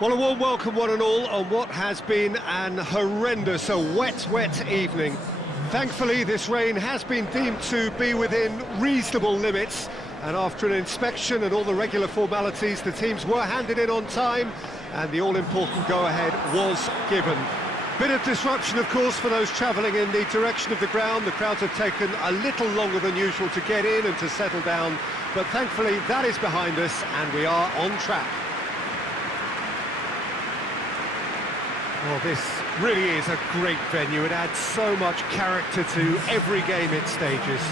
Well, a warm welcome one and all on what has been an horrendous, a wet evening. Thankfully, this rain has been deemed to be within reasonable limits, and after an inspection and all the regular formalities, the teams were handed in on time, and the all-important go-ahead was given. Bit of disruption, of course, for those travelling in the direction of the ground. The crowds have taken a little longer than usual to get in and to settle down, but thankfully that is behind us, and we are on track. Well, this really is a great venue. It adds so much character to every game it stages.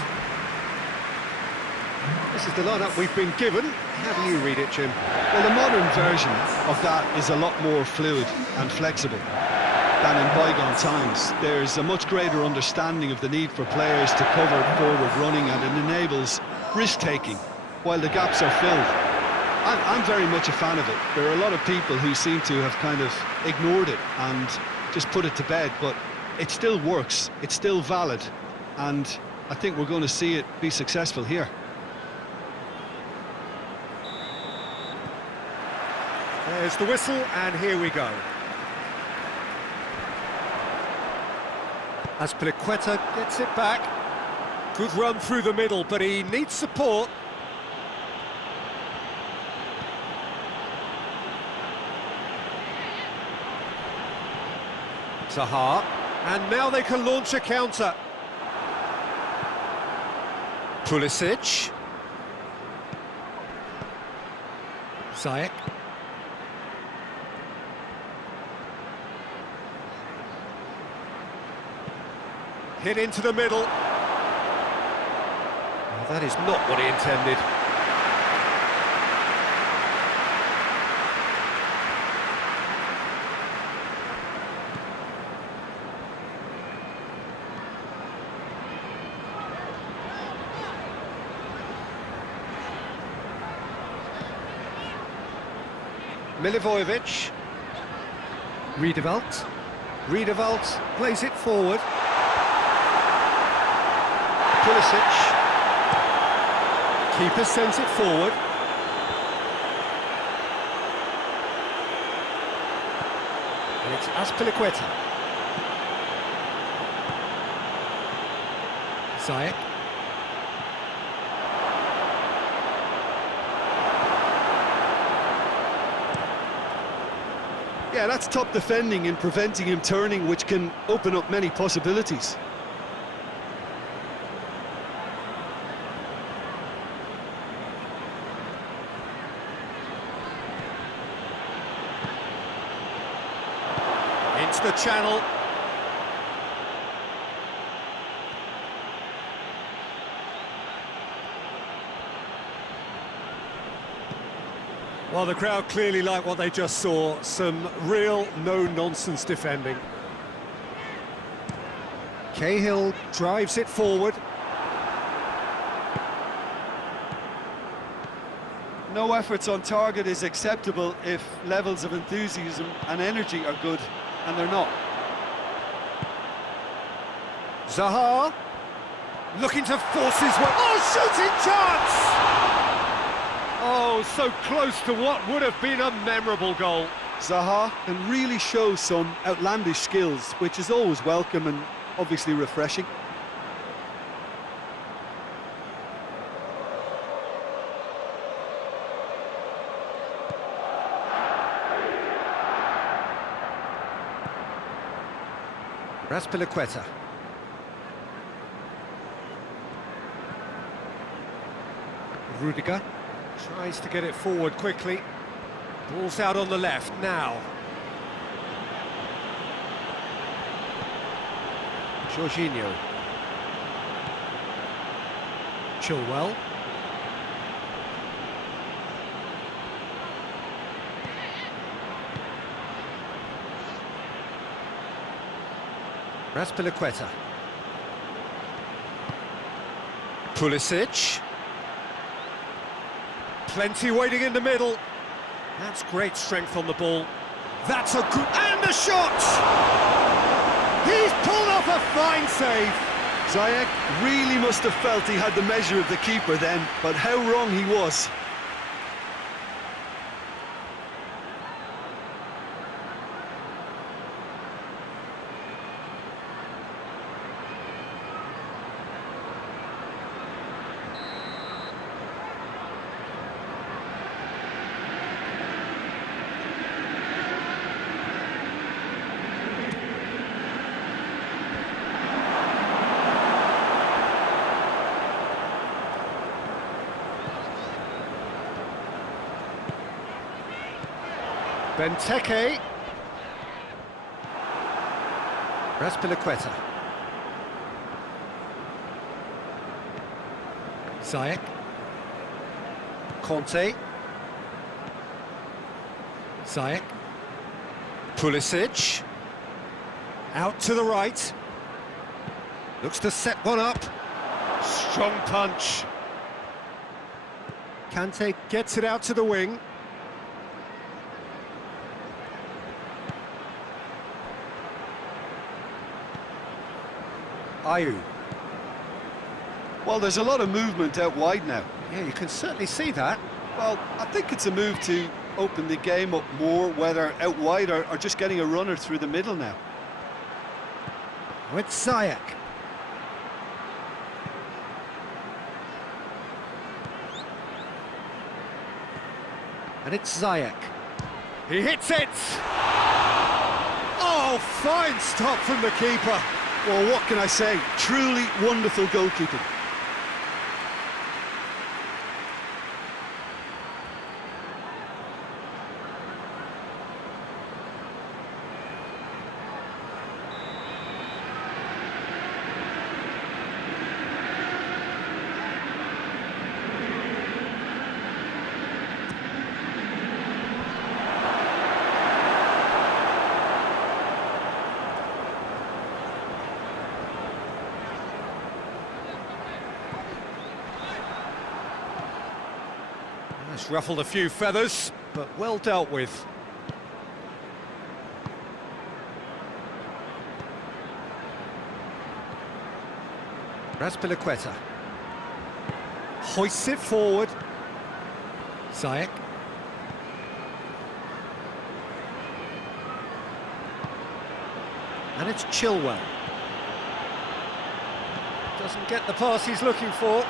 This is the lineup we've been given. How do you read it, Jim? Well, the modern version of that is a lot more fluid and flexible than in bygone times. There's a much greater understanding of the need for players to cover forward running, and it enables risk-taking while the gaps are filled. I'm very much a fan of it. There are a lot of people who seem to have kind of ignored it and just put it to bed, but it still works, it's still valid, and I think we're going to see it be successful here. There's the whistle, and here we go. Azpilicueta gets it back. Good run through the middle, but he needs support. Zaha, and now they can launch a counter. Pulisic. Ziyech. Hit into the middle. Well, that is not what he intended. Milivojevic. Riedewald. Riedewald plays it forward. Pulisic. Keeper sends it forward. And it's Azpilicueta. Ziyech. Yeah, that's top defending and preventing him turning, which can open up many possibilities. Into the channel. Well, the crowd clearly like what they just saw. Some real no-nonsense defending. Cahill drives it forward. No efforts on target is acceptable if levels of enthusiasm and energy are good, and they're not. Zaha, looking to force his way. Oh, shooting chance! Oh, so close to what would have been a memorable goal. Zaha can really show some outlandish skills, which is always welcome and obviously refreshing. Azpilicueta. Rudiger tries to get it forward quickly. Ball's out on the left now. Jorginho. Chilwell. Azpilicueta. Pulisic. Plenty waiting in the middle. That's great strength on the ball. That's a good... and a shot! He's pulled off a fine save. Ziyech really must have felt he had the measure of the keeper then, but how wrong he was. Benteke. Azpilicueta. Ziyech. Conte. Ziyech. Pulisic. Out to the right. Looks to set one up. Strong punch. Kante gets it out to the wing. Ayew. Well, there's a lot of movement out wide now. Yeah, you can certainly see that. Well, I think it's a move to open the game up more, whether out wide or just getting a runner through the middle now. With Ziyech. And it's Ziyech. He hits it! Oh, fine stop from the keeper. Well, what can I say? Truly wonderful goalkeeping. It's ruffled a few feathers, but well dealt with. Azpilicueta. Hoists it forward. Ziyech. And it's Chilwell. Doesn't get the pass he's looking for.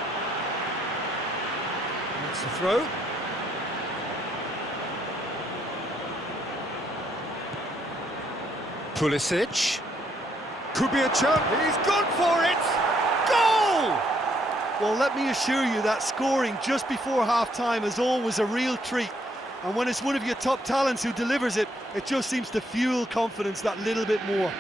That's the throw. Pulisic. Could be a chance. He's gone for it! Goal! Well, let me assure you that scoring just before half-time is always a real treat. And when it's one of your top talents who delivers it, it just seems to fuel confidence that little bit more.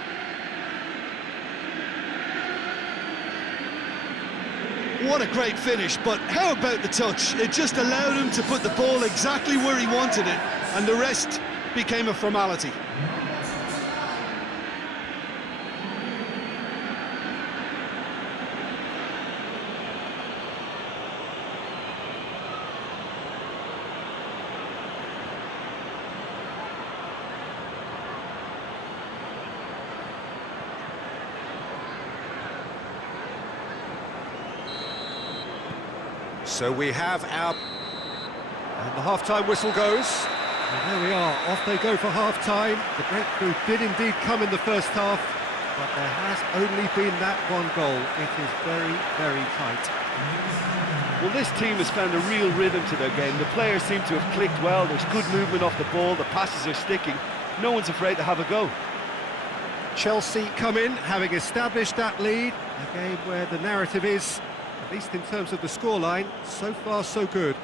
What a great finish, but how about the touch? It just allowed him to put the ball exactly where he wanted it, and the rest became a formality. So we have our... And the half-time whistle goes. And there we are, off they go for half-time. The breakthrough did indeed come in the first half, but there has only been that one goal. It is very, very tight. Well, this team has found a real rhythm to their game. The players seem to have clicked well. There's good movement off the ball. The passes are sticking. No one's afraid to have a go. Chelsea come in, having established that lead. A game where the narrative is, at least in terms of the scoreline, so far so good.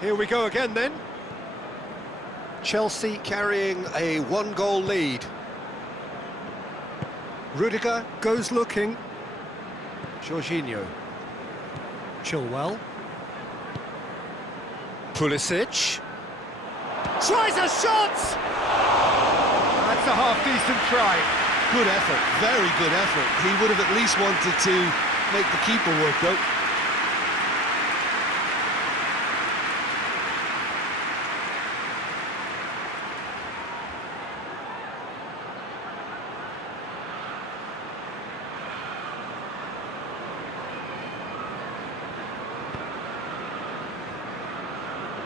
Here we go again then. Chelsea carrying a one-goal lead. Rudiger goes looking. Jorginho. Chilwell. Pulisic. Tries a shot! That's a half-decent try. Good effort, very good effort. He would have at least wanted to make the keeper work though.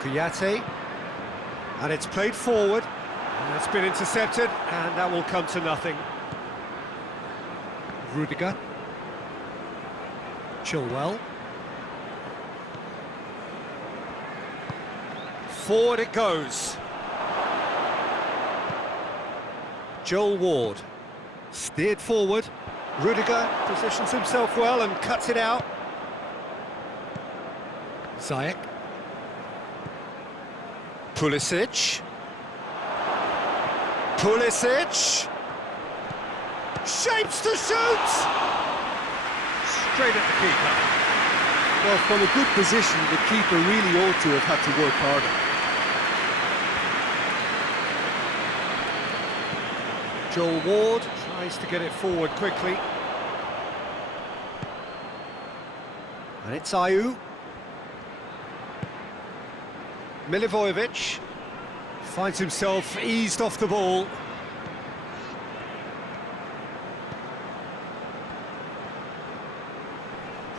Kouyaté, and it's played forward, and it's been intercepted, and that will come to nothing. Rudiger. Chilwell. Forward it goes. Joel Ward. Steered forward. Rudiger positions himself well and cuts it out. Ziyech. Pulisic. Pulisic. Shapes to shoot! Straight at the keeper. Well, from a good position, the keeper really ought to have had to work harder. Joel Ward tries to get it forward quickly. And it's Ayew. Milivojevic finds himself eased off the ball.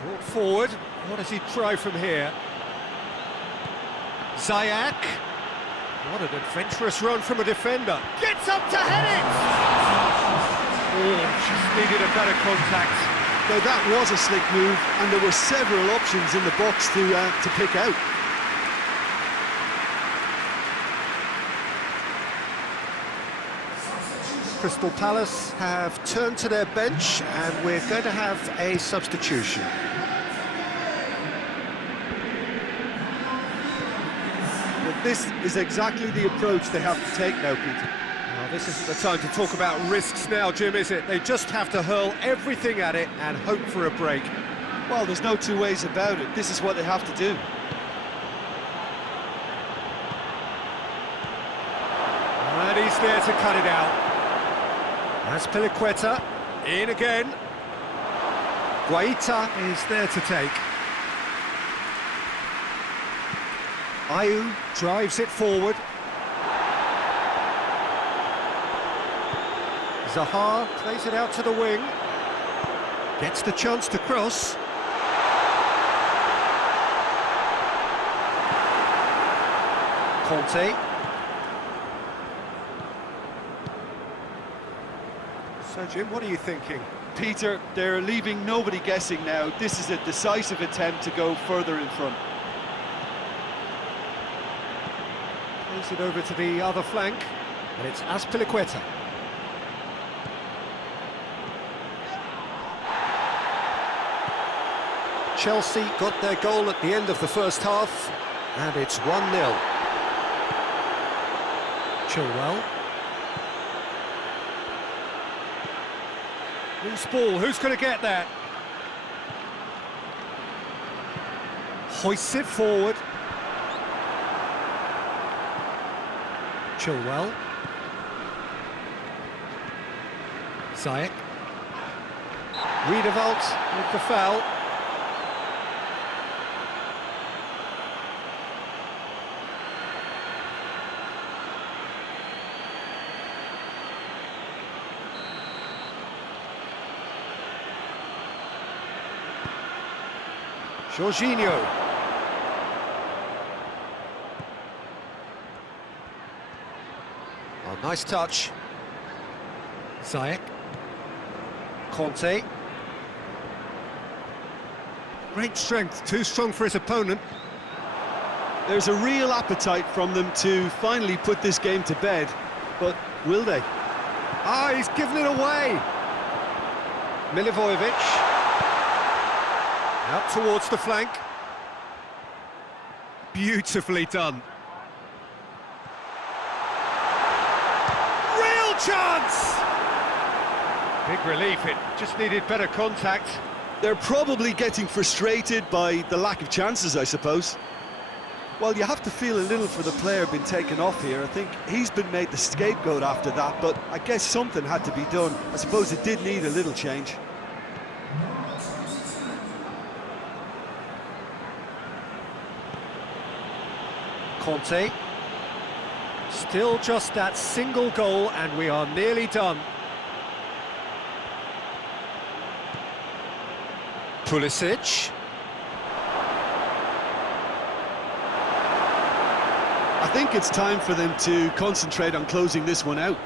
Brought forward. What does he try from here? Ziyech. What an adventurous run from a defender. Gets up to head it! Oh, just needed a better contact. Now that was a slick move, and there were several options in the box to pick out. Crystal Palace have turned to their bench, and we're going to have a substitution. But this is exactly the approach they have to take now, Peter. Well, this isn't the time to talk about risks now, Jim, is it? They just have to hurl everything at it and hope for a break. Well, there's no two ways about it. This is what they have to do. And he's there to cut it out. That's Piliqueta, in again. Guaita is there to take. Ayew drives it forward. Zaha plays it out to the wing. Gets the chance to cross. Conte. So, Jim, what are you thinking? Peter, they're leaving nobody guessing now. This is a decisive attempt to go further in front. Plays it over to the other flank, and it's Azpilicueta. Chelsea got their goal at the end of the first half, and it's 1-0. Chilwell. Loose ball, who's going to get that? Hoists it forward. Chilwell. Ziyech. Riedewald with the foul. Jorginho. Oh, nice touch. Ziyech. Conte. Great strength, too strong for his opponent. There's a real appetite from them to finally put this game to bed, but will they? Ah, he's given it away. Milivojevic. Out towards the flank. Beautifully done. Real chance! Big relief, it just needed better contact. They're probably getting frustrated by the lack of chances, I suppose. Well, you have to feel a little for the player being taken off here. I think he's been made the scapegoat after that, but I guess something had to be done. I suppose it did need a little change. Conte. Still just that single goal, and we are nearly done. Pulisic. I think it's time for them to concentrate on closing this one out.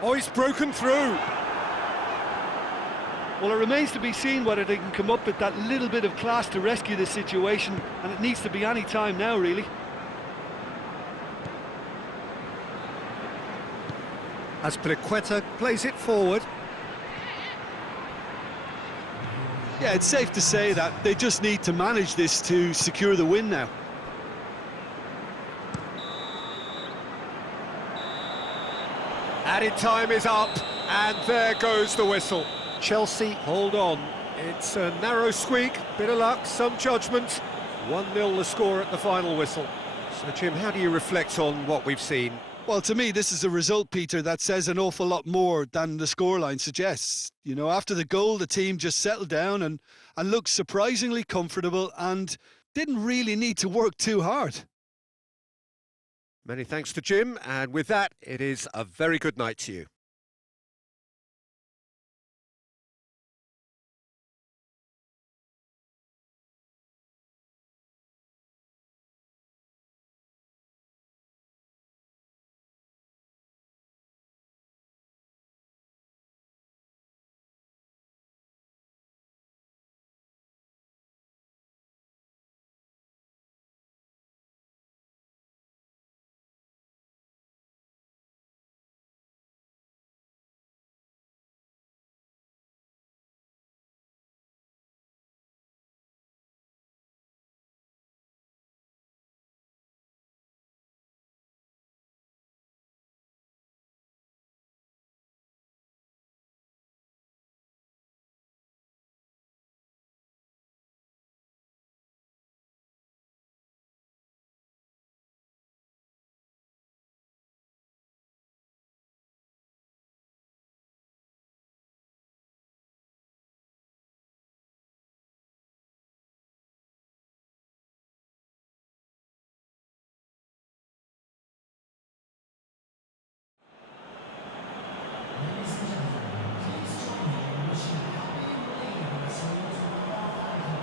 Oh, he's broken through. Well, it remains to be seen whether they can come up with that little bit of class to rescue this situation, and it needs to be any time now, really. Azpilicueta plays it forward. Yeah, it's safe to say that they just need to manage this to secure the win now. Added time is up, and there goes the whistle. Chelsea hold on. It's a narrow squeak, bit of luck, some judgment. 1-0 the score at the final whistle. So, Jim, how do you reflect on what we've seen? Well, to me, this is a result, Peter, that says an awful lot more than the scoreline suggests. You know, after the goal, the team just settled down and looked surprisingly comfortable and didn't really need to work too hard. Many thanks to Jim, and with that, it is a very good night to you.